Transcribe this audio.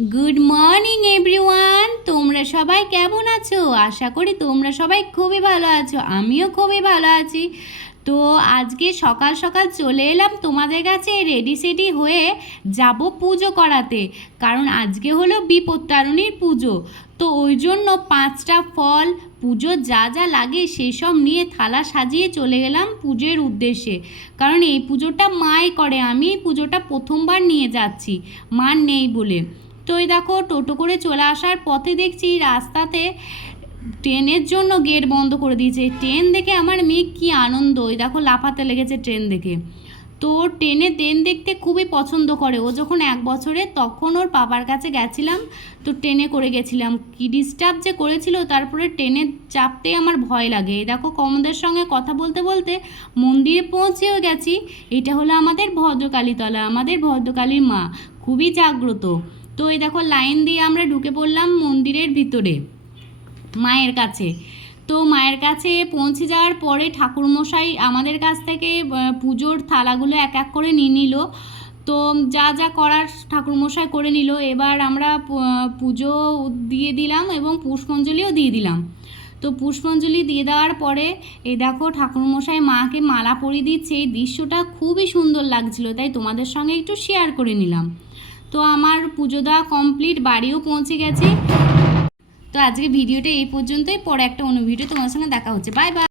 Good morning everyone, তোমরা সবাই কেমন আছো? আশা করি তোমরা সবাই খুবই ভালো আছো। আমিও খুবই ভালো আছি। তো আজকে সকাল সকাল চলে এলাম তোমাদের কাছে রেডি সেডি হয়ে যাব পুজো করাতে, কারণ আজকে হলো বিপত্তারিণীর পুজো। তো ওই জন্য 5টা ফল, পুজোর যা যা লাগে সেসব নিয়ে থালা সাজিয়ে চলে গেলাম পুজোর উদ্দেশ্যে। কারণ এই পুজোটা মাই করে, আমি এই পুজোটা প্রথমবার নিয়ে যাচ্ছি, মা নেই বলে। তো এই দেখো টোটো করে চলে আসার পথে দেখছি রাস্তাতে ট্রেনের জন্য গেট বন্ধ করে দিয়েছে। ট্রেন দেখে আমার মেয়ে কী আনন্দ, ওই দেখো লাফাতে লেগেছে ট্রেন দেখে। তো ট্রেনে ট্রেন দেখতে খুবই পছন্দ করে। ও যখন 1 বছরে তখন ওর বাবার কাছে গেছিলাম, তো ট্রেনে করে গেছিলাম। কি ডিস্টার্ব যে করেছিল, তারপরে ট্রেনে চাপতেই আমার ভয় লাগে। এই দেখো কমদের সঙ্গে কথা বলতে বলতে মন্দিরে পৌঁছেও গেছি। এটা হলো আমাদের ভদ্রকালীতলা, আমাদের ভদ্রকালীর মা খুবই জাগ্রত। তো এই দেখো লাইন দিয়ে আমরা ঢুকে পড়লাম মন্দিরের ভিতরে মায়ের কাছে। তো মায়ের কাছে পৌঁছে যাওয়ার পরে ঠাকুরমশাই আমাদের কাছ থেকে পুজোর থালাগুলো এক এক করে নিয়ে নিল। তো যা যা করার ঠাকুরমশাই করে নিল। এবার আমরা পুজো দিয়ে দিলাম এবং পুষ্পাঞ্জলিও দিয়ে দিলাম। তো পুষ্পাঞ্জলি দিয়ে দেওয়ার পরে এই দেখো ঠাকুরমশাই মাকে মালা পরিয়ে দিচ্ছে। এই দৃশ্যটা খুবই সুন্দর লাগছিল, তাই তোমাদের সঙ্গে একটু শেয়ার করে নিলাম। তো আমার পুজো দেওয়া কমপ্লিট, বাড়িও পৌঁছে গেছি। তো আজকে ভিডিওটা এই পর্যন্তই, পরে একটা অন্য ভিডিও তোমার সঙ্গে দেখা হচ্ছে। Bye bye.